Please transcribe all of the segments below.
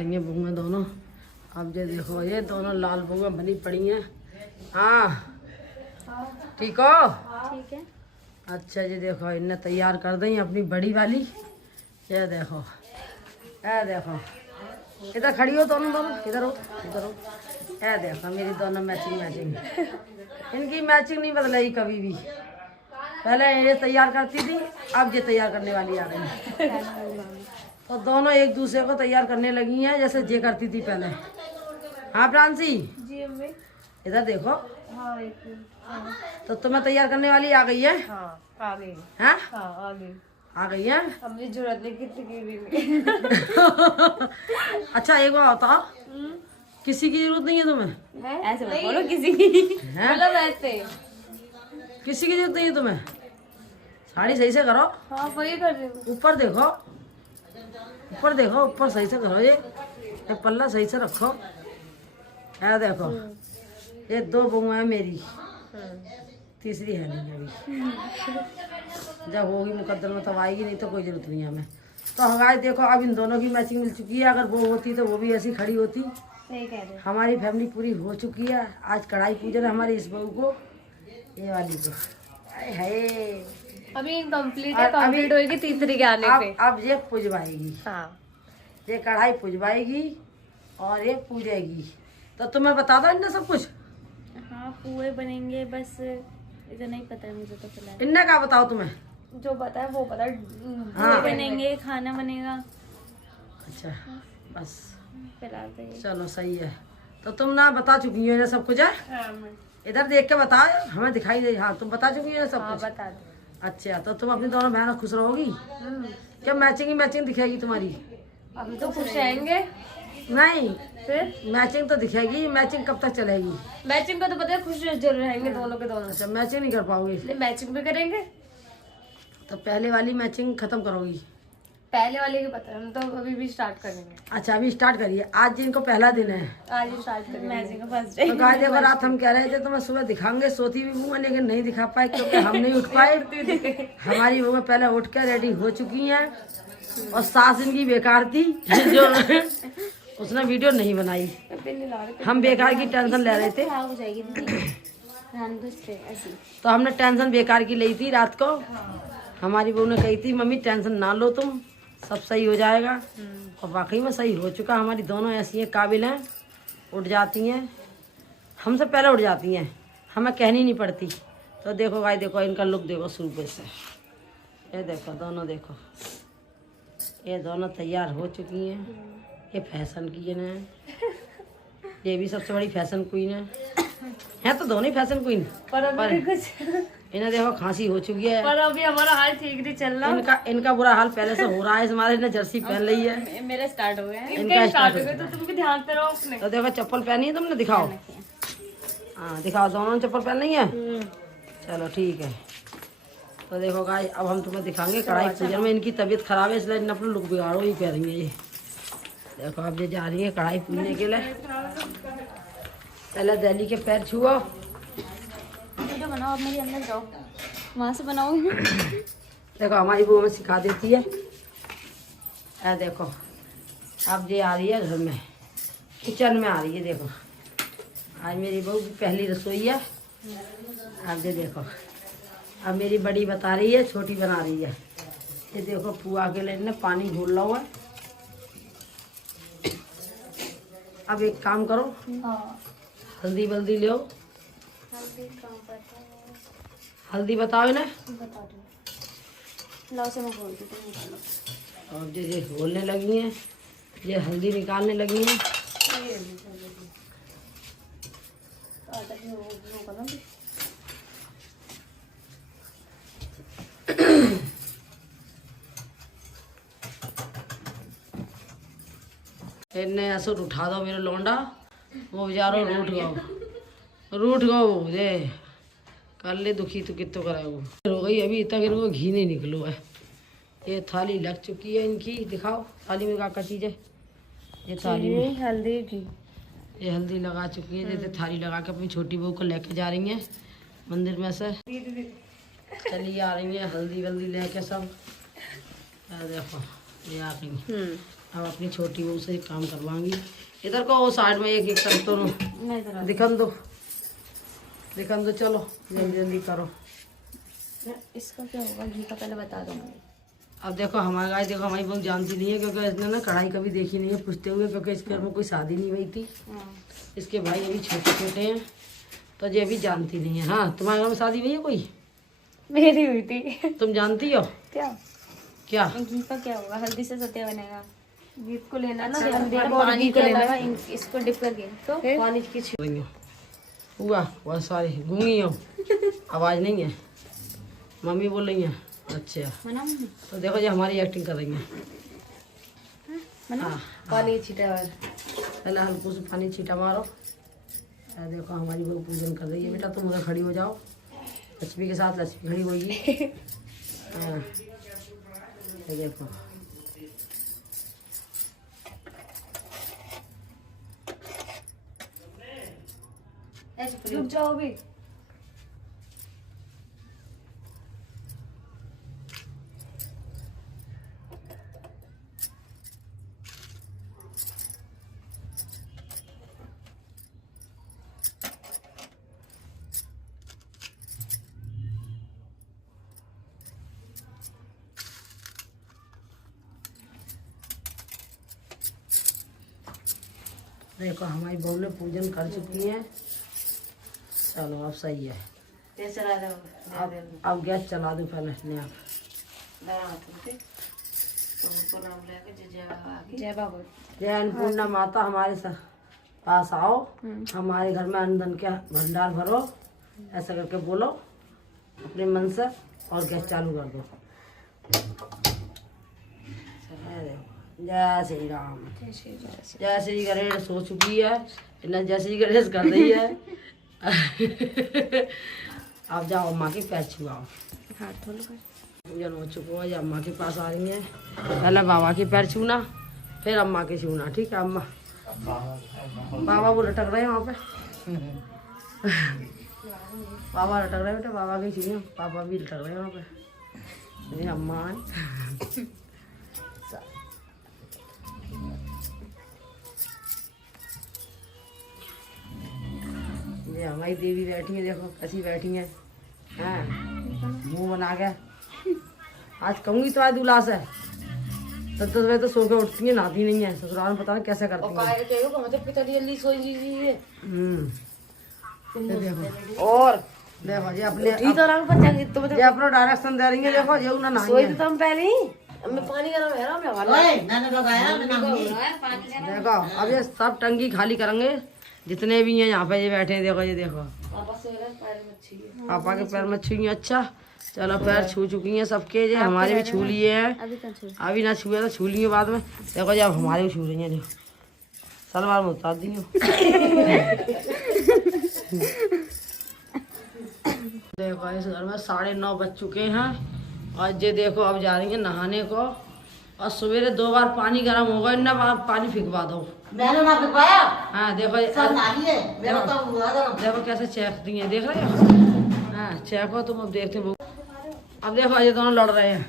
रही हैं बुआ दोनों। अब ये देखो ये दोनों लाल बुआ बनी पड़ी हैं। हाँ ठीक हो? ठीक है। अच्छा जी देखो इन्हें तैयार कर दी अपनी बड़ी वाली। ये देखो इधर खड़ी हो दोनों दोनों, इधर हो इधर हो। ये देखो मेरी दोनों मैचिंग इनकी मैचिंग नहीं बदलाई कभी भी। पहले ये तैयार करती थी, अब ये तैयार करने वाली आ गई। तो दोनों एक दूसरे को तैयार करने लगी हैं जैसे ये करती थी पहले। हाँ प्रांसी जी अम्मी। इधर देखो। हाँ एक मिनट। तो तुम्हें तैयार करने वाली आ गई है? हाँ आ गई। हाँ हाँ आ आ गई। गई है। अम्मी जरूरत नहीं कितनी की भी अच्छा एक बार बताओ, किसी की जरूरत नहीं है तुम्हें? ऐसे मत बोलो किसी की। हैं? मतलब ऐसे। किसी की जरूरत नहीं है तुम्हें? साड़ी सही से करो। हाँ वही कर रही हूँ। ऊपर देखो ऊपर सही से करो। ये पल्ला सही से रखो। है देखो ये दो बहुएं हैं मेरी, तीसरी है नहीं अभी। जब होगी मुकद्दर में तब आएगी, नहीं तो कोई जरूरत नहीं है हमें। तो हमारे देखो अब इन दोनों की मैचिंग मिल चुकी है। अगर वो होती तो वो भी ऐसी खड़ी होती। सही कह रहे हो। हमारी फैमिली पूरी हो चुकी है। आज कढ़ाई पूजन है हमारी इस बहू को, ये वाली को। हाय अभी कंप्लीट और है, अभी- कंप्लीट होगी तीसरी के आने पे। अब ये पुजवाएगी। हाँ ये कढ़ाई पुजवाएगी और ये पूजेगी। तो तुम्हें बता दो इनने सब कुछ। हाँ पुए बनेंगे, बस इतना ही पता है मुझे तो फिलहाल। इनने क्या बताओ तुम्हें? जो पता है वो पता है। हाँ। पुए बनेंगे, खाना बनेगा, अच्छा बस फिलहाल तो ये। चलो सही है। तो तुम ना बता चुकी हो इन्हें सब कुछ है? हाँ इधर देख के बता, हमें दिखाई दे। हाँ तुम बता चुकी हो सब कुछ। बता दो। अच्छा तो तुम अपनी दोनों बहनों खुश रहोगी? क्या मैचिंग ही मैचिंग दिखेगी तुम्हारी? अभी तो खुश रहेंगे। नहीं फिर मैचिंग तो दिखेगी। मैचिंग कब तक चलेगी? मैचिंग का तो पता है, खुश जरूर रहेंगे दोनों के दोनों। अच्छा मैचिंग नहीं कर पाओगी? नहीं मैचिंग भी करेंगे। तो पहले वाली मैचिंग खत्म करोगी? पहले वाले की पता है, हम तो अभी भी स्टार्ट करेंगे। अच्छा अभी स्टार्ट करिए। आज जिनको पहला दिन है आज ही स्टार्ट करेंगे। मैचिंग का फर्स्ट तो डे। गाय देखो रात हम कह रहे थे तो मैं सुबह दिखाएंगे, सोती भी हूँ लेकिन नहीं दिखा पाए क्योंकि हम नहीं उठ पाए। हमारी वो पहले उठ कर रेडी हो चुकी हैं और सास इनकी बेकार थी जो उसने वीडियो नहीं बनाई। हम बेकार की टेंशन ले रहे थे, खराब हो जाएगी दीदी। रहने दो इस पे ऐसी। तो हमने टेंशन बेकार की ली थी रात को। हमारी बहू ने कही थी मम्मी टेंशन ना लो तुम, सब सही हो जाएगा। और वाकई में सही हो चुका। हमारी दोनों ऐसी हैं, काबिल हैं, उठ जाती हैं, हमसे पहले उठ जाती हैं, हमें कहनी नहीं पड़ती। तो देखो भाई देखो इनका लुक देखो शुरू से। ये देखो दोनों देखो, ये दोनों तैयार हो चुकी हैं। ये फैशन की है ना, ये भी सबसे बड़ी फैशन क्वीन है तो दोनों ही फैशन क्वीन। पर अभी भी कुछ इन्हें देखो खांसी हो चुकी है। पर अभी हमारा हाल ठीक नहीं चल रहा। इनका बुरा हाल पहले से हो रहा है। हमारे ने जर्सी पहन ली है। मेरा स्टार्ट हो गया है। इनका स्टार्ट हो गया तो तुम भी ध्यान से रहो अपने। तो देखो चप्पल पहनी है तुमने, दिखाओ। हाँ दिखाओ, दोनों ने चप्पल पहन ली है। चलो ठीक है। तो देखो गाइस अब हम तुम्हें दिखाएंगे कढ़ाई पूजन में। इनकी तबीयत खराब है इसलिए इन्हें अपना लुक बिगाड़ो ही कह रही है ये। देखो अब ये जा रही है कढ़ाई पूजने के लिए। पहले दिल्ली के पैर छुओ। वीडियो बनाओ, अब मेरी अंदर जाओ, वहाँ से बनाओगे। देखो हमारी बहू हमें सिखा देती है। देखो अब ये आ रही है घर में, किचन में आ रही है। देखो आज मेरी बहू की पहली रसोई है। अब ये देखो, अब मेरी बड़ी बता रही है, छोटी बना रही है। ये देखो पुआ के लिए इन्हें पानी घोल लो है। अब एक काम करो, हल्दी वल्दी लो। हल्दी बताओ इन्हें। बता दो। लाओ से मैं खोल दी, तुम निकालो। और ये घोलने लगी हैं, ये हल्दी निकालने लगी हैं। इन्हें ऐसे उठा दो मेरे लौंडा, वो बेचारो रूठ गो ये कर ले दुखी तो कितो कराए वो हो गई। अभी तक इनको घी नहीं निकलो है। ये थाली लग चुकी है इनकी, दिखाओ थाली में क्या चीज है। ये थाली में हल्दी की ये हल्दी लगा चुकी है। जैसे थाली लगा के अपनी छोटी बहू को लेके जा रही हैं मंदिर में से। चली आ रही हैं हल्दी वल्दी लेके सब। देखो ये आ गई। अब अपनी छोटी बहू से काम करवाऊंगी। इधर को वो साइड में एक एक कर तो मैं जरा दिखन दो चलो जल्दी जल्दी करो। इसका क्या होगा, घी का पहले बता दो मुझे। अब देखो हमारी गाय, देखो हमारी बहू जानती नहीं है क्योंकि इसने ना कढ़ाई कभी देखी नहीं है पूछते हुए, क्योंकि इसके घर में कोई शादी नहीं हुई थी। हाँ। इसके भाई अभी छोटे छोटे हैं तो ये अभी जानती नहीं है। हाँ तुम्हारे घर में शादी हुई है कोई? मेरी हुई थी। तुम जानती हो क्या क्या? घी का क्या होगा, हल्दी से सत्या बनेगा। घी को लेना ना, हल्दी और को और पानी घी को के लेना, अलावा इसको डिप करके तो पानी की छींटे। हुआ बहुत सारी गूंगी हो, आवाज़ नहीं है, मम्मी बोल रही हैं। अच्छा मना मम्मी, तो देखो ये हमारी एक्टिंग कर रही हैं। मना। हाँ पानी छींटे वाला। पहले हल्को से पानी छींटा मारो। देखो हमारी बहू पूजन कर रही है। बेटा तुम उधर खड़ी हो जाओ, लक्ष्मी के साथ लक्ष्मी खड़ी होगी। हाँ ये देखो रुक जाओ भी। देखो हमारी बहू ने पूजन कर चुकी है। चलो अब सही है। अब गैस चला दो पहले अपने आप। जय बाबा। जय अन्नपूर्णा माता हमारे पास आओ, हमारे घर में अन्न धन के भंडार भरो, ऐसा करके बोलो अपने मन से और गैस चालू कर दो। जय श्री राम। जय श्री गणेश हो चुकी है, इन्हें जय श्री गणेश कर रही है। अब जाओ अम्मा के पैर छुआओ। हाथ धो लो। पूजन हो चुका है, अम्मा के पास आ रही है। पहले बाबा के पैर छूना, फिर अम्मा के छूना, ठीक है अम्मा? बाबा वो लटक रहे हैं वहाँ पे। बाबा लटक रहे हैं बेटा, बाबा के छूने, पापा भी लटक रहे हैं वहाँ पे। ये अम्मा है। ये हमारी देवी बैठी है, देखो कैसी बैठी है। हाँ मुंह बना के आज कहूँगी तो आज दूल्हा से तो वे तो सो के उठती है, नहाती नहीं है। ससुराल में पता नहीं कैसे करती है। और देखो ये अपने ये अपना डायरेक्शन दे रही है। देखो ये उन्हें नहाई है। तुम पहले ही पानी गरम है ना। देखो अब ये सब टंकी खाली करेंगे जितने भी हैं यहाँ पे, ये बैठे हैं। देखो ये देखो पापा के पैर में छुई। अच्छा चलो पैर छू चुकी हैं सबके, ये हमारे भी छू लिए हैं। अभी ना छुए तो छू लिए बाद में। देखो जब हमारे भी छू रही हैं, देखो सलवार में उतार दी हूँ। देखो इस घर में 9:30 बज चुके हैं और ये देखो अब जा रही है नहाने को। और सवेरे 2 बार पानी गर्म होगा, इतना पानी फिकवा दो। मैंने ना फिकवाया। हाँ देखो देखो कैसे चेकती हैं, देख रहे हो? हाँ चेको तुम। अब देखते हो, अब देखो ये दोनों लड़ रहे हैं।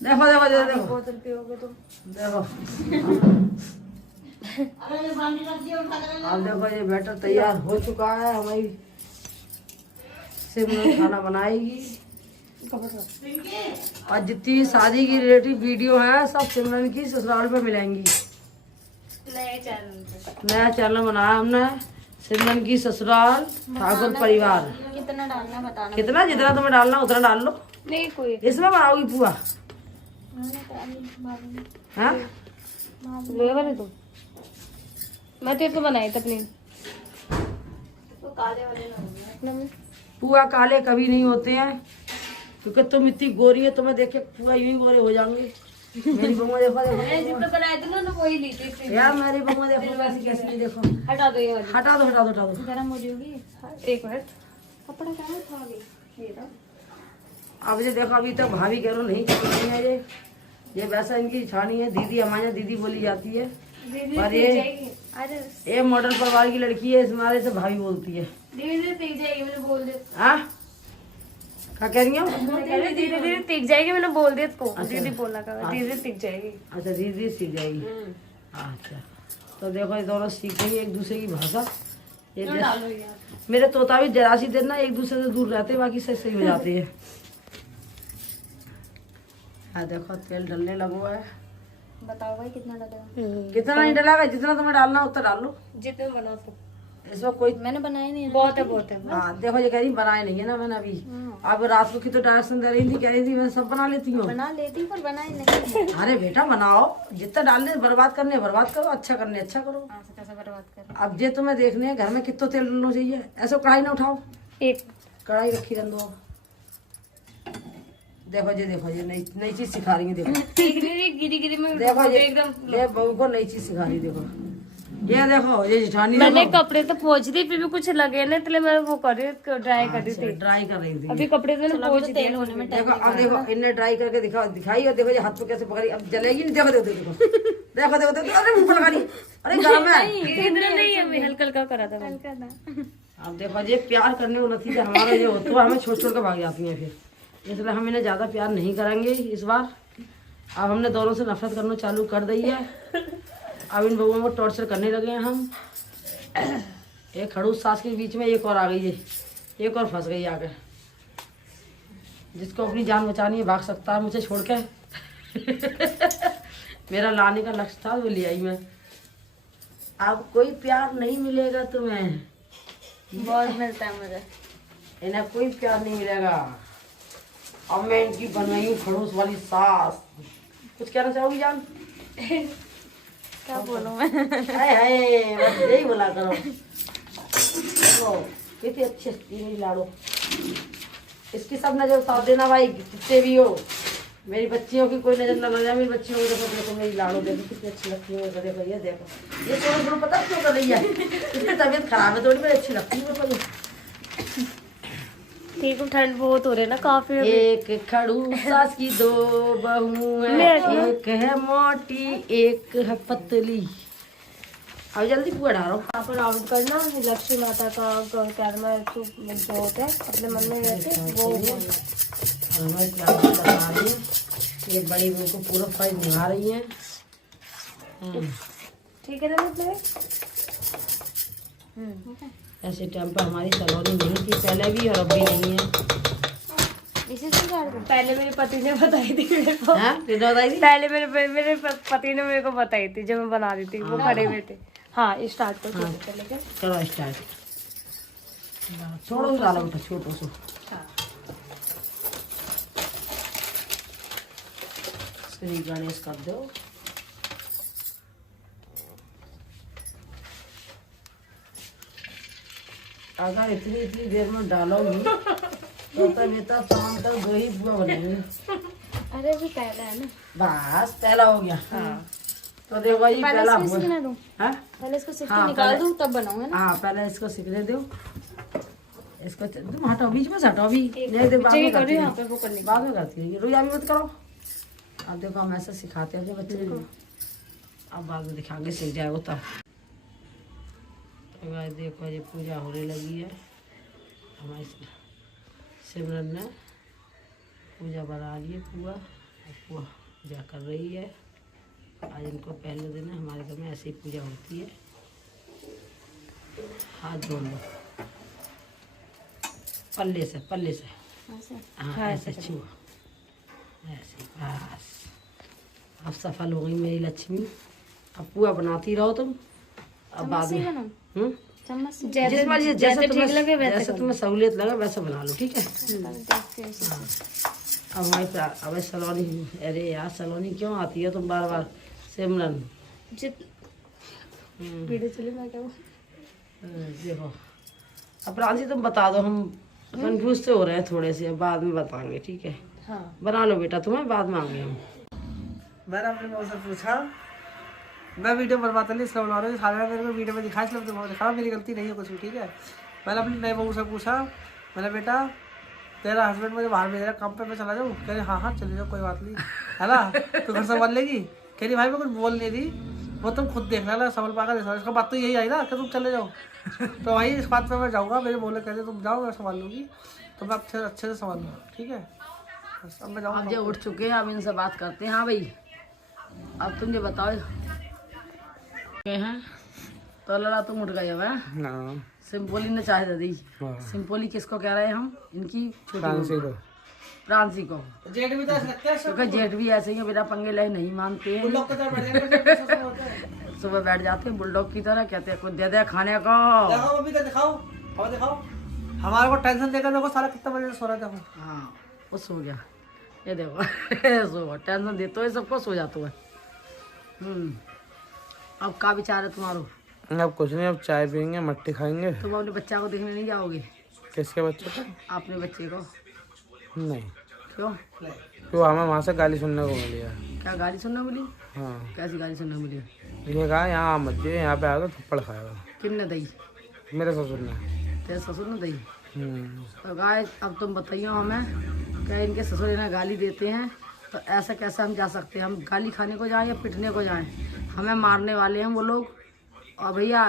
देखो देखो देखो देखो बोतल पियोगे तो देखो। अब देखो ये बैटर तैयार हो चुका है। हमारी सिमरन खाना बनाएगी और जितनी शादी की रिलेटिव वीडियो है सब सिमरन की ससुराल पे मिलेंगी। नया चैनल बनाया हमने, सिमरन की ससुराल ठाकुर परिवार। कितना डालना बताना। कितना जितना तुम्हें डालना उतना डाल लो। नहीं कोई इसमें बनाओगी पुआ? हाँ ले बने तुम, मैं तेरे को बनाई थी अपनी। पुआ काले कभी नहीं होते हैं, क्योंकि तुम इतनी गोरी है, तुम्हें देख के पुआ यूं ही गोरे हो जाएंगे। मेरी बहू देखो देखो बनाए थे ना वही ली थी यार, मेरी बहू देखो कैसी कैसी है। देखो हटा दो ये वाली। हटा दो हटा दो हटा दो। गर्म हो रही होगी। एक मिनट, कपड़ा कहाँ था अभी? अब ये देखो अभी तक भाभी कह रो नहीं छानी है। ये वैसा इनकी छानी है। दीदी हमारे यहाँ दीदी बोली जाती है, पर ये मॉडल परिवार की लड़की है, इस मारे से भाभी बोलती है। धीरे तीख जाएगी, मैंने बोल दिया। हाँ क्या कह रही हो? धीरे धीरे तीख जाएगी, मैंने बोल दिया इसको। अच्छा। दीदी बोलना का, धीरे तीख जाएगी। अच्छा दीदी सीख जाएगी। अच्छा, तो देखो ये दोनों सीख गई एक दूसरे की भाषा। ये डालो यार। मेरे तोता भी जरा सी देर ना एक दूसरे से दूर रहते, बाकी सही सही हो जाती है। हाँ देखो तेल डलने लगा है। बताओ भाई कितना डलेगा? कितना नहीं डलेगा, जितना तुम्हें डालना उतना डाल लो। जितने बना सको। इसमें कोई मैंने बनाया नहीं है। बहुत है बहुत है। हाँ देखो ये कह रही बनाए नहीं है ना मैंने अभी। अब रात को की तो डायरेक्शन दे रही थी, कह रही थी मैं सब बना लेती हूँ। बना लेती पर बनाए नहीं। अरे बेटा बनाओ, जितना डालने बर्बाद करने बर्बाद करो, अच्छा करने अच्छा करो। कैसे बर्बाद कर? अब जे तुम्हें देखने हैं घर में कितना तेल डालना चाहिए, ऐसा कढ़ाई ना उठाओ, एक कढ़ाई रखी रहने दो। देखो ये नई नई चीज सिखा रही है। देखो गिरी गिरी में देखो ये एकदम। ये बहू को नई चीज सिखा रही। देखो ये देखो ये जेठानी मैंने कपड़े तो पोंछ दी, फिर भी कुछ लगे ना, इसलिए मैं वो कर रही ड्राई कर रही थी। ड्राई कर रही थी। अभी कपड़े तो पोंछ दिए। तेल होने में देखो अब देखो इनने ड्राई करके दिखाई और देखो ये हाथ पे कैसे पकड़ी, अब जलेगी नहीं। देखो देखो देखो देखो देखो देखो, अरे मुंह पर लगा ली, अरे गरम है। इतना नहीं है, मैं हल्का हल्का करा था। अब देखो ये प्यार करने को नतीजा हमारा ये होता है, हमें छोड़ छोड़ के भाग जाती हैं फिर, इसलिए हम इन्हें ज्यादा प्यार नहीं करेंगे इस बार। अब हमने दोनों से नफरत करना चालू कर दी है। अब इन बबुओं को टॉर्चर करने लगे हैं हम। एक खड़ूस सास के बीच में एक और आ गई है, एक और फंस गई आकर। जिसको अपनी जान बचानी है भाग सकता है मुझे छोड़ के। मेरा लाने का लक्ष्य था, वो ले आई मैं। अब कोई प्यार नहीं मिलेगा तुम्हें, बहुत मिलता है मुझे। इन्हें कोई प्यार नहीं मिलेगा। अब मैं इनकी बन रही हूँ खड़ूस वाली सास। कुछ कहना चाहोगी जान? क्या बोलूं मैं? हाय हाय, बस यही बोला करो। देखो कितनी अच्छी हस्ती मेरी लाड़ो। इसकी सब नजर उतार देना भाई, जितने भी हो। मेरी बच्चियों की कोई नजर न लग जाए। मेरी बच्चियों को देखो, देखो मेरी लाड़ो देखो कितनी अच्छी लगती है। देखो ये देखो, ये थोड़ा पता क्यों कर रही है, इसकी तबीयत खराब है थोड़ी, मेरी अच्छी लगती है मेरे को। ठीक है, ठंड बहुत हो रही है ना काफी। एक खड़ूस सास की दो बहू है, एक है मोटी एक है पतली। अब जल्दी पुआ डालो। यहाँ पर आउट करना लक्ष्मी माता का कर्मा जो होते हैं अपने मन में रहते वो। और हमारी क्लास बता रही है, ये बड़ी बहू को पूरा फर्ज निभा रही है। ठीक है ना, मतलब ऐसे टाइम पर हमारी सलोनी नहीं थी पहले भी और अब भी नहीं है। इसी से कर दूं? पहले मेरे पति ने बताई थी मेरे को। हाँ कितना बताई थी? पहले मेरे पति ने मेरे को बताई थी जब मैं बना रही थी, वो खड़े हुए थे। हाँ स्टार्ट कर चलेगा। चलो स्टार्ट। छोड़ो डालो बेटा, छोटो सो। श्री गणेश कर दो। अगर इतनी इतनी देर में डालोगी तो बेटा शाम तक 2 ही बुआ बनेंगे। अरे अभी पहला है ना। बस पहला हो गया। तो देखो ये पहला पहले इसको सीखने दूं? हाँ पहले इसको सीख के हाँ, निकाल पहले- दूं तब बनाऊंगा ना। हाँ पहले इसको सीखने दो। इसको तुम हटाओ, बीच में से हटाओ अभी। नहीं तो बाद में करती यहाँ रहिए। पे वो करने बाद में करती रहिए, रोज अभी मत करो। अब देखो हम ऐसे सिखाते हैं अपने बच्चे को, अब बाद में दिखाएंगे सीख जाएगा तब। तो गाइस देखो ये पूजा होने लगी है। हमारी सिमरन ने पूजा बना ली है, पूजा पूजा कर रही है। आज इनको पहले दिन है, हमारे घर में ऐसे ही पूजा होती है। हाथ धो लो पल्ले से हाँ ऐसे छुआ ऐसे, बस अब सफल हो गई मेरी लक्ष्मी। अब पुआ बनाती रहो तुम। अब बाद में चम्मच से जिस मर्जी जैसे ठीक लगे वैसे जैसे तुम्हें सहूलियत लगे वैसे बना लो, ठीक है। अब हमारी अब सलोनी, अरे यार सलोनी क्यों आती है तुम बार बार? सिमरन वीडियो चले मैं क्या देखो अब प्रांसी तुम बता दो, हम कंफ्यूज से हो रहे हैं थोड़े से, बाद में बताएंगे, ठीक है। हाँ बना लो बेटा, तुम्हें बाद में आएंगे हम। मैंने अपने मम्मी से पूछा, मैं वीडियो बनवाता नहीं इसलिए बना रहा हूँ, सारे मेरे को वीडियो में दिखा इसलिए तुमको दिखा, मेरी गलती नहीं है कुछ भी, ठीक है। मैंने अपनी नई बहू से पूछा, मैंने बेटा तेरा हस्बैंड मुझे बाहर भेज रहा है, काम पे मैं चला जाऊँ? कह रही हाँ हाँ चले जाओ कोई बात नहीं, है ना, तो घर संभाल लेगी। कह रही भाई मैं कुछ बोल नहीं रही, वो तुम खुद देख लेना, संभल पाकर देख लेना। इसका बात तो यही आई ना कि तुम चले जाओ। तो भाई इस बात पे मैं जाऊँगा, मेरे बोले कहते तुम जाओ मैं संभाल लूँगी, तो मैं अच्छे से संभाल लूँगा, ठीक है। बस अब मैं अब जो जाऊँगा। उठ चुके हैं, अब इनसे बात करते हैं। हाँ भाई अब तुम ये बताओ हैं तो लड़ा तुम उठ गए अब हैं? ना सिंपोली ने चाहे दे दी। हाँ। सिंपोली किसको कह रहे हैं हम? इनकी छोटी फ्रांसी बहू, को फ्रांसी को। जेठ भी तो ऐसे लगता है क्योंकि जेठ भी ऐसे ही है, बिना पंगे ले नहीं मानते हैं। बुलडॉग की तरह बैठ जाते सुबह बैठ जाते हैं बुलडॉग की तरह, कहते हैं कुछ दे दे खाने को। दिखाओ अभी तो दिखाओ, और दिखाओ हमारे को टेंशन देकर देखो सारा कितना बजे से सो रहा था। हाँ वो सो गया, ये देखो सो गया। टेंशन देते हो सबको, सो जाते हो। अब का विचार है तुम्हारो? अब कुछ नहीं, अब चाय पियेंगे, मट्टी खाएंगे। तुम अपने बच्चा को देखने नहीं जाओगे? किसके बच्चे को? अपने बच्चे को। नहीं, क्यों? तो हमें वहाँ से गाली सुनने को मिली है। क्या गाली सुनने मिली? हाँ, कैसी गाली सुनने मिली? ये कहा यहाँ मत जाइए, यहाँ पे आएगा थप्पड़ खाएगा। किसने दी? मेरे ससुर ने। तेरे ससुर ने दी? हम्म। तो गाय अब तुम बताइए हमें, क्या इनके ससुर इन्हें गाली देते हैं तो ऐसा कैसे हम जा सकते हैं? हम गाली खाने को जाएं या पिटने को जाएं? हमें मारने वाले हैं वो लोग। और भैया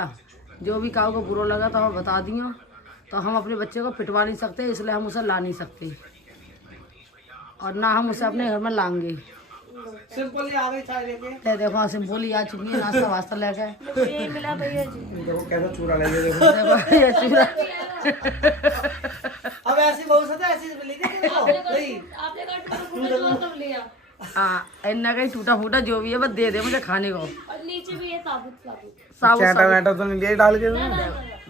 जो भी काऊ को बुरा लगा तो हम बता दियो, तो हम अपने बच्चे को पिटवा नहीं सकते, इसलिए हम उसे ला नहीं सकते और ना हम उसे अपने घर में लाएंगे। सिंपल आ गई चाय लेके। ये देखो सिंपली आ चुकी है नाश्ता वास्ता लेके। ये मिला भैया जी। देखो कैसा चूड़ा लगे, देखो देखो ये चूड़ा। अब ऐसी बहू से तो ऐसी मिलेगी देखो नहीं। आपने कहा टूटा तो लिया, हाँ इन्ना कहीं टूटा फूटा जो भी है बस दे दे मुझे खाने को। और नीचे भी ये साबुत साबुत। साबुत चाटा साबुत। वाटा तो नहीं लिया डाल के।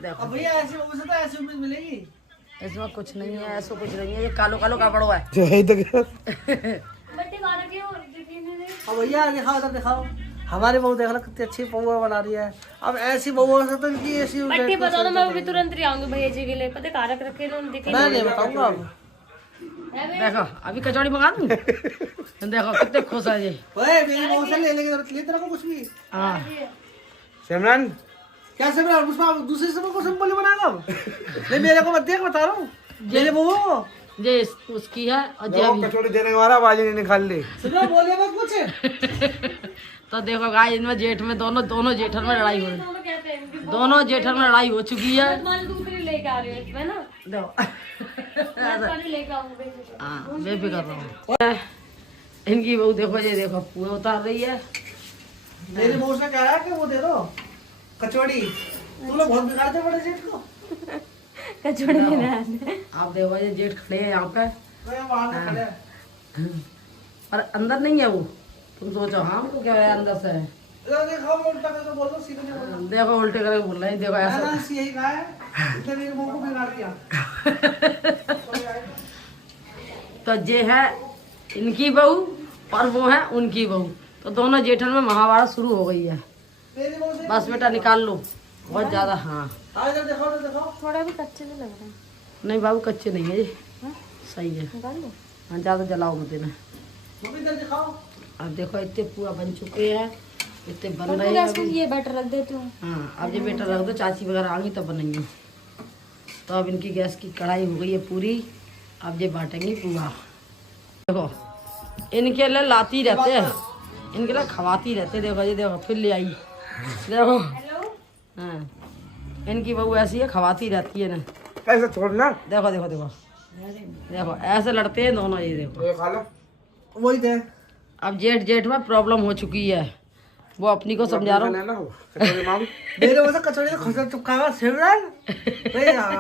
देखो अब भैया ऐसी बहू से तो ऐसी उम्मीद मिलेगी। इसमें कुछ नहीं है, ऐसा कुछ नहीं है, ये कालो कालो कपड़ो है। यही तो बट्टी खा रखी हो अब भैया दिखाओ, इधर दिखाओ। हमारी बहू देख लो कितनी अच्छी पौवा बना रही है। अब ऐसी बहू से तो इनकी ऐसी बट्टी बता दो, मैं भी तुरंत ही आऊंगी भैया जी के लिए। पता कार रखे ना दिखे मैं नहीं बताऊंगा अब। देखो अभी कचौड़ी मंगा दूं। देखो कितने खुश है ये। ओए मेरी बहू से ले लेंगे जरूरत नहीं तेरे को कुछ भी। हाँ सिमरन क्या सिमरन उसमें दूसरी से को सिंपल बनाएगा अब। नहीं मेरे को मत देख, बता रहा हूँ मेरे बहू ये उसकी है और ये अभी। कचौड़ी देने के बाद आवाज नहीं निकाल ली। सिमरन बोलिए मत कुछ। तो देखो गाय इनमें जेठ में दोनों जेठर में लड़ाई हो रही, दोनों कहते हैं दोनों जेठर में लड़ाई हो चुकी है। तुम्हारी दूसरी लेके आ रही है ना, देखो वाली लेके आऊंगी। हाँ बेफिक्र रहो। इनकी बहू देखो, ये देखो पूरा उतार रही है। मेरी बहू से कह रहा है कि वो दे दो कचौड़ी। तुम लोग बहुत बिगाड़ते बड़े जेठ को। कचौड़ी लेना आप देखो ये जेठ खड़े हैं यहाँ पे मैं वहाँ पे खड़े हैं। और अंदर नहीं है वो। तुम सोचो हाँ हमको क्या है अंदर से है। इधर देखो मैं उल्टा करके बोल दो, सीधे नहीं बोल। देखो उल्टे करके बोल रहे हैं। देखो ऐसा मैंने यही कहा है, इसने मेरी बहू को बिगाड़ दिया। तो ये है इनकी बहू और वो है उनकी बहू। तो दोनों जेठन में महाभारत शुरू हो गई है। मेरी बहू से बस बेटा निकाल लो बहुत ज्यादा। हाँ इधर देखो, इधर देखो। थोड़ा भी कच्चे नहीं लग रहे। नहीं बाबू कच्चे नहीं है ये, सही है। निकाल लो। हाँ ज्यादा जलाओ मत इन्हें। मम्मी इधर दिखाओ। अब देखो इतने पूरा बन चुके हैं, इतने बन मैं रहे हैं गैस पे अभी। ये बैटर रख देती हूँ। हाँ अब ये बेटा रख दो, चाची वगैरह आएंगी तब बनेंगे। तो अब इनकी गैस की कढ़ाई हो गई है पूरी। अब ये बांटेंगी पूरा। देखो इनके लिए लाती रहते हैं, इनके लिए खवाती रहते। देखो ये देखो फिर ले आई। देखो हाँ इनकी बहू ऐसी है, खवाती रहती है ना। ऐसे छोड़ना। देखो देखो देखो देखो ऐसे लड़ते हैं दोनों। ये देखो ये खा लो। वही दे। अब जेठ जेठ में प्रॉब्लम हो चुकी है, वो अपनी को समझा रहा हूँ। मेरे वजह कचौड़ी से खुश चुपका सिमरन।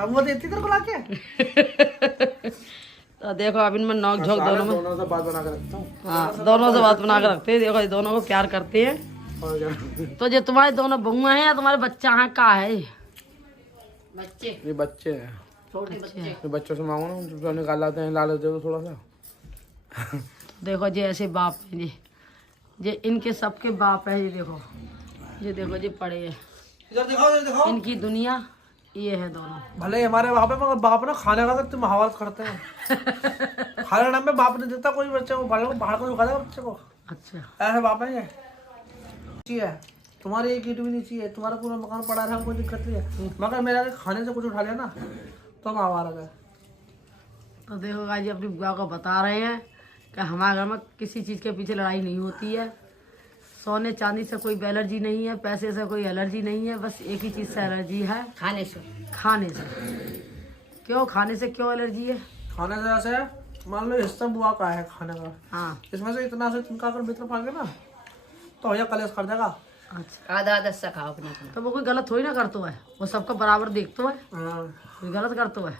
वो देती तेरे को लाके। तो देखो अब इनमें नोक झोंक दोनों में। दोनों से बात बना के रखता हूँ। हाँ दोनों से बात बना के रखते हैं। देखो ये दोनों को प्यार करते हैं। और क्या? तो जो तुम्हारे दोनों बहुआ हैं या तुम्हारे बच्चा हैं का है? बच्चे ये बच्चे हैं, छोटे बच्चे। ये बच्चों से मांगो ना, जो निकाल लाते हैं, लालच दे दो थोड़ा सा। देखो जी ऐसे बाप हैं जी, ये इनके सबके बाप है। ये देखो ये पड़े हैं। इधर दिखाओ, इधर दिखाओ। इनकी दुनिया ये है दोनों। भले हमारे वहाँ पे मगर बाप ना खाने का तो महाभारत करते हैं। खाने नाम में बाप नहीं देता कोई बच्चे को, भले को बाहर को दिखा देगा बच्चे को। अच्छा ऐसे बाप है ये। चाहिए तुम्हारी एक ईट भी नहीं चाहिए, तुम्हारा पूरा मकान पड़ा रहा, कोई दिक्कत नहीं है, मगर मेरा खाने से कुछ उठा लिया ना तो महाभारत है। तो देखो गाजी अपनी बुआ को बता रहे हैं कि हमारे घर में किसी चीज़ के पीछे लड़ाई नहीं होती है। सोने चांदी से कोई एलर्जी नहीं है, पैसे से कोई एलर्जी नहीं है, बस एक ही चीज़ से एलर्जी है, खाने से। खाने से क्यों? खाने से क्यों एलर्जी है? खाने से ऐसे मान लो हिस्सा बुआ का है खाने का, हाँ इसमें से इतना से तिनका अगर मित्र पाएंगे ना तो भैया कलेश कर देगा। अच्छा, आधा आधा सा खाओ अपना अपना। तो वो कोई गलत थोड़ी ना करतो है, वो सबका बराबर देखतो है, हाँ कोई गलत करतो है।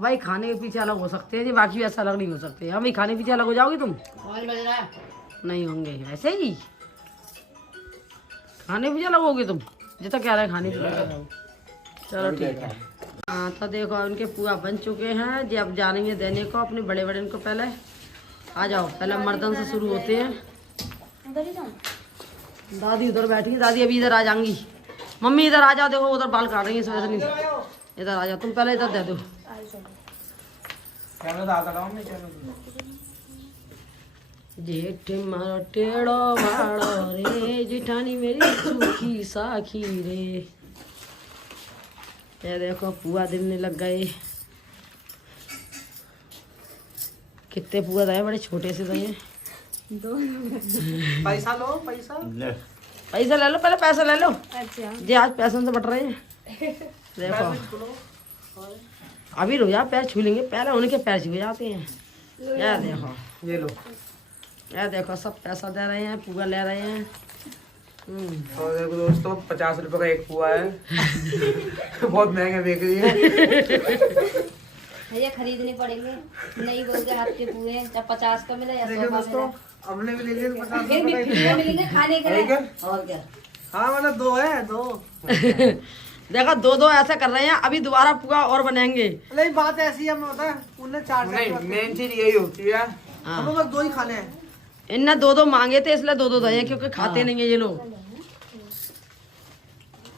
भाई खाने के पीछे अलग हो सकते हैं जी, बाकी वैसे अलग नहीं हो सकते। हाँ भाई, खाने के पीछे अलग हो जाओगी तुम? मोबाइल बज रहा है। नहीं होंगे वैसे ही, खाने पीछे अलग होगी तुम, जितना कह रहे हैं खाने पीछे अलग हो। चलो ठीक है। हाँ तो देखो उनके पुआ बन चुके हैं जी, अब जानेंगे देने को अपने बड़े बड़े को। पहले आ जाओ, पहले मर्दन से शुरू होते हैं। उधर ही जाऊँ? दादी उधर बैठी है, दादी अभी इधर आ जाएंगी। मम्मी इधर आ जाओ, देखो उधर बाल काट रही है इस वजह से नहीं। इधर आ जाओ तुम, पहले इधर दे दो। जेठ मारो टेढ़ो भाड़ो रे, जिठानी मेरी सूखी साखी रे। ये देखो पुआ दिलने लग गए। कितने पुआ दे, बड़े छोटे से दे। पैसा लो, पैसा पैसा ले लो, पहले पैसा ले लो अच्छा जी, आज पैसों से बट रहे हैं। देखो अभी रुक जा, पैर छू लेंगे, पहले उनके पैर छू जाते हैं। यार देखो, ये लो। यार देखो सब पैसा दे रहे हैं, पुआ ले रहे हैं। और देखो दोस्तों, 50 रुपए का एक पुआ है। बहुत महंगा बेच रही है। भैया खरीदने पड़ेंगे, नहीं बोलते हाथ के पुए, जब 50 का मिला या 100 देखिए का दोस्तों, मिला, हमने भी ले लिया 50 फिर भी रुपए फ्री में मिलेंगे खाने के लिए। और क्या, हाँ मतलब 2 है, 2। देखो दो दो ऐसा कर रहे हैं, अभी दोबारा पुआ और बनेंगे। नहीं बात ऐसी है, मैं बता उन्हें 4 नहीं, मेन चीज यही होती है, हमें बस 2 ही खाने हैं। इनने दो दो मांगे थे इसलिए दो दो दे, क्योंकि खाते नहीं है ये लोग।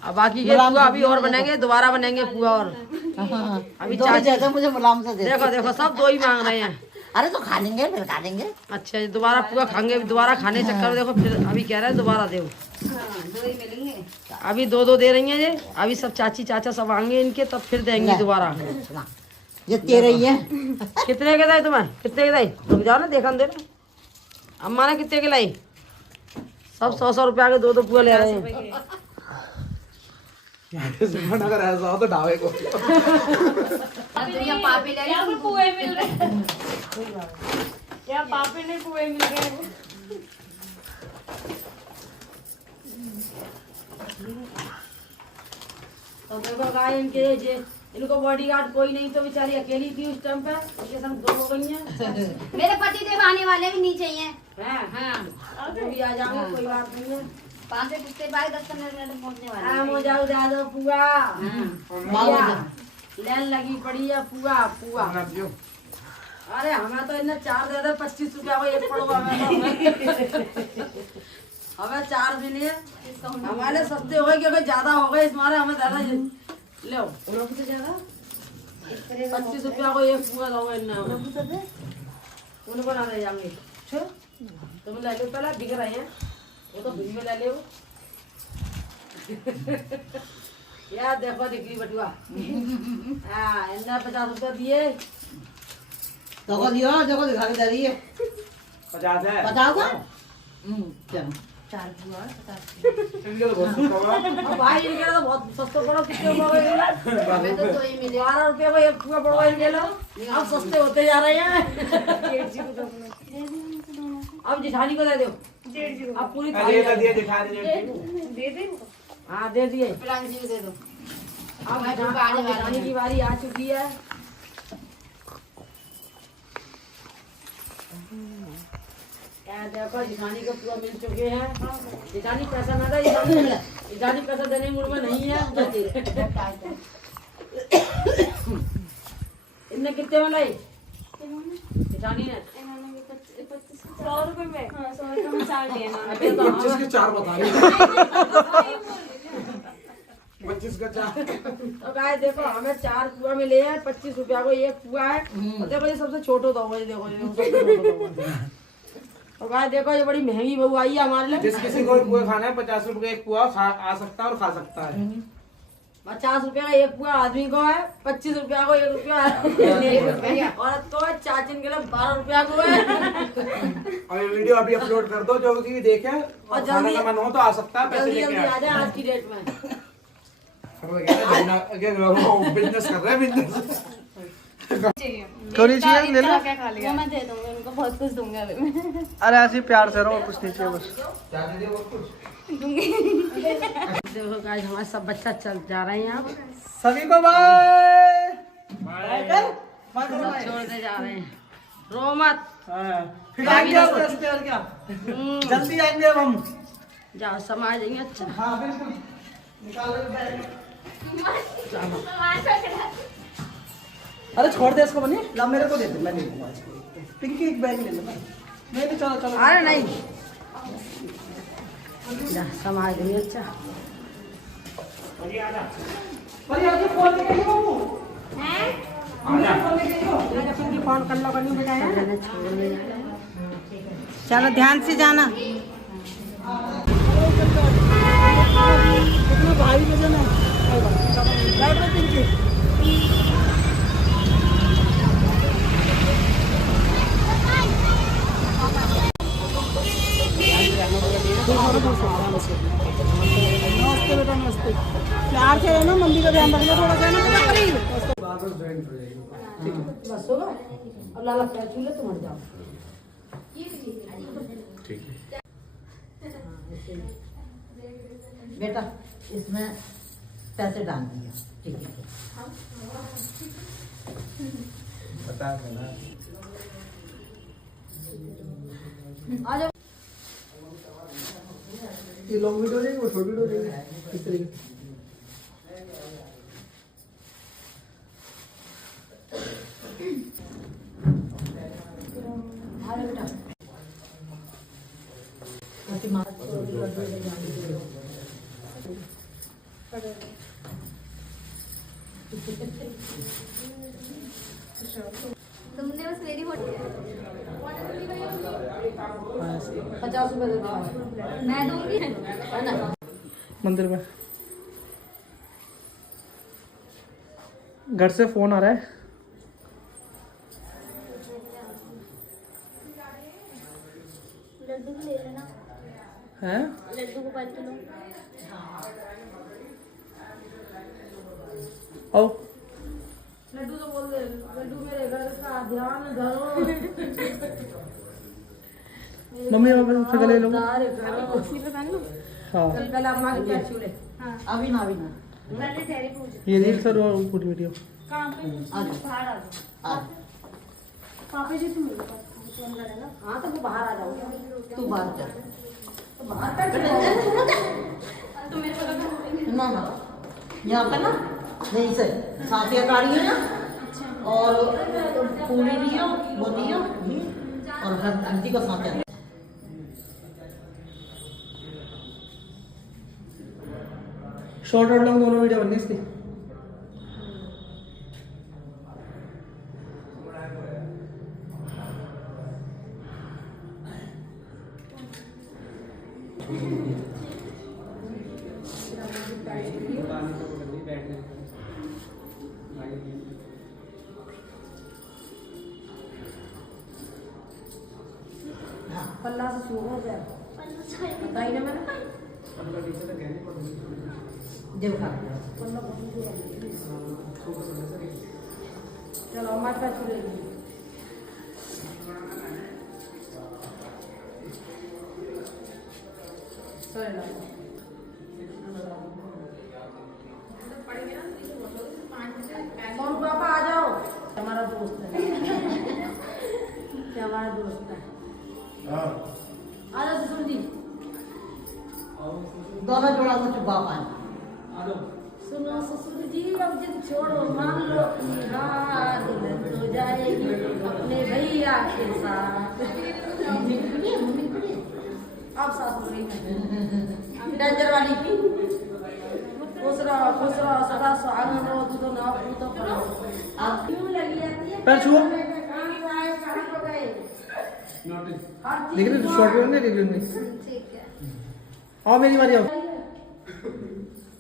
अब बाकी के पुआ अभी और बनेंगे, दोबारा बनेंगे पुआ और। अभी चाचा मुझे मुलायम से दे। देखो देखो सब 2 ही मांग रहे हैं। अरे तो खा लेंगे, फिर खा लेंगे। अच्छा दोबारा पुआ खाएंगे, दोबारा खाने चक्कर में देखो फिर अभी कह रहे हैं दोबारा दो। 2 ही मिलेंगे। अभी 2 2 दे रही हैं ये, अभी सब चाची चाचा सब आएंगे इनके, तब फिर देंगी दोबारा। ये तेरे ही है। कितने के लाई तुम्हें, कितने के लाई? रुक जाओ ना, देखा दे ना। अम्मा ने कितने के लाई? सब 100 रुपया के 2 2 पुआ ले रहे हैं। अगर ऐसा हो तो ढाबे को। दुनिया पापी ले यहाँ पर पुए मिल रहे हैं, यहाँ पापी नहीं पुए मिल रहे हैं। तो देखो गाय इनके जे इनको बॉडीगार्ड कोई नहीं, तो बेचारी अकेली थी उस टाइम पे, उनके संग 2 हो गई हैं। मेरे पति देव आने वाले भी नीचे ही हैं। हाँ वो भी आ जाएंगे, कोई बात नहीं है। 5 से कितने बाय 10-15 मिनट में पहुंचने वाले हैं। हो जाओ दे दो पुआ। लाइन लगी पड़ी है पुआ पुआ। अरे हमें तो इन्हें 4 दे दे, 25 रुपया को एक पड़ो हमें। हमें 4 मिले, हमारे सस्ते हो गए क्योंकि ज्यादा हो गए, इस मारे हमें ज्यादा लो। 25 रुपया को एक पुआ दो इन्हें, उनको ना ले जाएंगे। तुम ले लो, पहले बिक रहे हैं वो तो बिल में ले लो। यार देखो निकली बटुआ। हाँ इन्हें 50 रुपया दिए। तो दियो, देखो दिखा के दे रही है। 50 है। 50 है? चलो। 4 पुआ 50। इनके तो बहुत सस्ता हुआ। अब भाई इनके तो बहुत सस्ते पड़ो, कितने पड़ो ये? हमें तो 2 ही मिले। 12 रुपये को एक पुआ पड़ो इनके लो। अब सस्ते होते जा रहे हैं। अब जिठानी को दे दो। अब पूरी थाली ये तो दिए दिखा दे। दे दे। हाँ दे दिए। प्लान जी को दे दो। अब जिठानी की बारी आ चुकी है। देखो जिठानी को पूरा मिल चुके हैं। जिठानी पैसा ना दे, जिठानी पैसा देने मूड में नहीं है। इनने कितने में लाई जिठानी ने? 100 रुपए में। हाँ 100 रुपए में 4 लिए ना। 25 के 4 बता रही। 25 का 4। तो गाय देखो हमें 4 पुआ मिले हैं, 25 रुपया को एक पुआ है। और देखो ये सबसे छोटो दो, ये देखो ये सबसे छोटो दो। और गाय देखो ये बड़ी महंगी बहू आई है हमारे लिए। जिस किसी को पुआ खाना है 50 रुपए का एक पुआ आ सकता है और खा सकता है। 50 रुपया का एक पुआ आदमी को है, 25 रुपया को 1 रुपया औरत को है, चाचिन के लिए 12 रुपया को है। और ये वीडियो अभी अपलोड कर दो, जो भी देखे और खाने का मन हो तो आ सकता है, पैसे जल्दी लेके जल्दी आ जाए आज की डेट में। बिजनेस कर रहे हैं, बिजनेस। क्यों नहीं चाहिए? ले लो। क्या खा लिया? वो मैं दे दूंगी उनको, बहुत कुछ दूंगी अभी मैं। अरे ऐसे ही प्यार से रहो, कुछ नहीं चाहिए बस। क्या दे दे वो कुछ? देखो गाइस हमारे सब बच्चा चल जा रहे हैं अब सभी को बाय बाय कर सब छोड़ दे जा रहे हैं। रो मत। फिर आएंगे अब रस्ते और क्या जल्दी आएंगे अब हम। जाओ समाज जाएंगे। अच्छा हाँ बिल्कुल निकाल लो बैग। अरे छोड़ दे इसको बनी ला मेरे को दे दे मैं ले लूंगा इसको। पिंकी एक बैग ले लो नहीं चलो चलो अरे नहीं जा समाज जाएंगे। अच्छा पर यार ये फोन लेके आइए बाबू फोन कर लो करनी बताया छोड़ दे। चलो ध्यान से जाना। भाई वजन है बैठ में पिंकी नमस्ते बेटा नमस्ते प्यार से रहना मम्मी का ध्यान रखना थोड़ा सा ना करीब बस होगा अब लाला पैर छू ले तुम हट जाओ। बेटा इसमें पैसे डाल दिया ठीक है। आ जाओ। ये लॉन्ग वीडियो रहेगी वो शॉर्ट वीडियो रहेगी किस तरीके से तुमने बस मेरी फोटो 50 रुपए दे दो। मैं दूंगी है ना। मंदिर में घर से फोन आ रहा है लड्डू भी ले लेना। हैं लड्डू को 5 किलो। आओ लड्डू तो बोल दे लड्डू मेरे घर का ध्यान धरो। मम्मी से गले लो तारे करो। हाँ कल कल अम्मा के पैर छू ले। अभी ना पहले तेरी पूछ। ये रील सर और पूरी वीडियो कहाँ पे? बाहर आ जाओ। आ पापा जी तुम मेरे पास फोन करेगा। हाँ तो वो बाहर आ जाओ। तू बाहर जा तो बाहर कर तुम मेरे को ना ना यहाँ पे ना नहीं से साथिया गाड़ी है ना और पूरी दियो वो दियो और हल्दी का साथिया शॉर्ट और लॉन्ग दोनों वीडियो बननी इसकी पल्ला से शुरू हो जाए बताई ना मैंने। देखा चलो हमारे पैर छू ले। सोनू पापा आ जाओ। हमारा दोस्त है हमारा दोस्त है। आ जाओ ससुर जी। दोनों जोड़ा को चुपा पाए सुनो ससुर जी अब जिद छोड़ो मान लो अपनी हार दुल्हन तो जाएगी अपने भैया के साथ। अब साथ हो रही है डेंजर वाली की खुश रहो सदा सुहागन रहो तू तो ना तू तो पढ़ो। अब क्यों लगी जाती है पैर छुओ कहाँ को गए हर चीज लेकिन शॉर्ट वीडियो नहीं रिव्यू नहीं ठीक है। आओ मेरी बारी आओ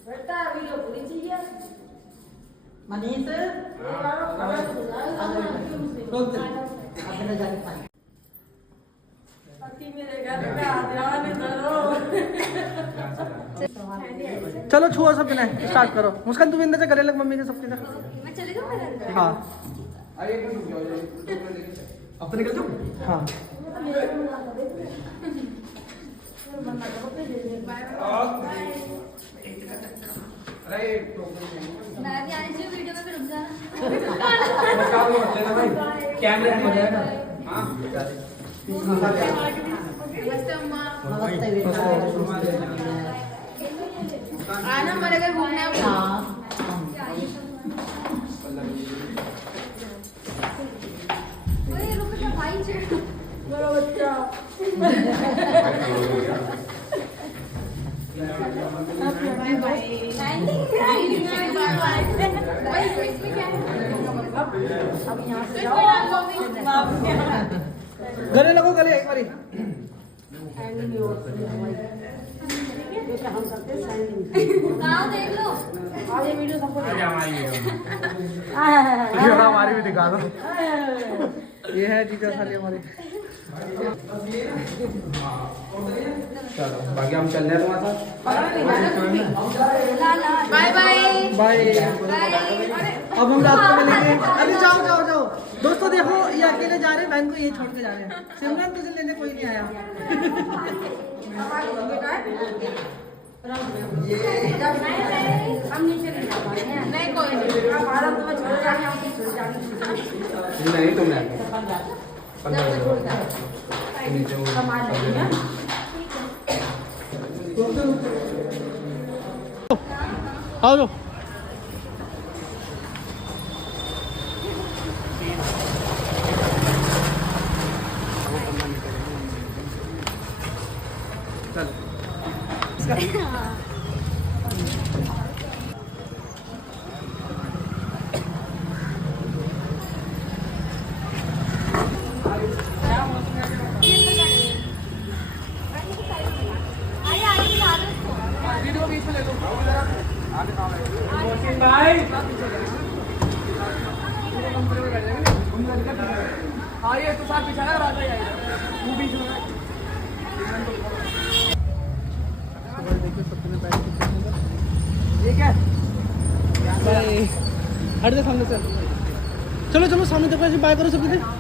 बेटा वीडियो पूरी चाहिए। मनीष रोक दे अपने जाके पाए पति मेरे घर का ध्यान धरो। चलो छुओ सब जने स्टार्ट करो मुस्कान तुम इंदर से गले लग मम्मी के सबके साथ मैं चली जाऊँ मेरे अंदर। हाँ अपने कर दो हाँ मैं भी आने चाहिए वीडियो में, फिर रुक जाना। कैमरे में हो जाएगा। नमस्ते बेटा। आना हमारे घर घूमने आप। हाँ अरे रुक जा भाई, चिढ़। मेरा बच्चा गले लगो, गले एक बारी। कहाँ देख लो। आगे वीडियो सबको हमारी भी दिखा दो। ये है जीजा साली हमारी। चलो बाकी हम चल रहे हैं तुम्हारे साथ। Bye bye. बाय। अब हम रात को मिलेंगे। अरे जाओ जाओ जाओ दोस्तों, देखो ये अकेले जा रहे हैं, बहन को ये छोड़ के जा रहे हैं। सिमरन तुझे लेने कोई नहीं आया। हम नीचे नहीं जा पाए हैं। नहीं कोई नहीं। आप आराम से छोड़ जाएंगे, हम छोड़ जाएंगे। नहीं तुमने कमाल लगेगा। आओ लो। ये तो साथ पीछा लग रहा था यार, वो बीच में। ये क्या हट जा सामने से। चलो चलो सामने देखो, ऐसे बाय करो सबके।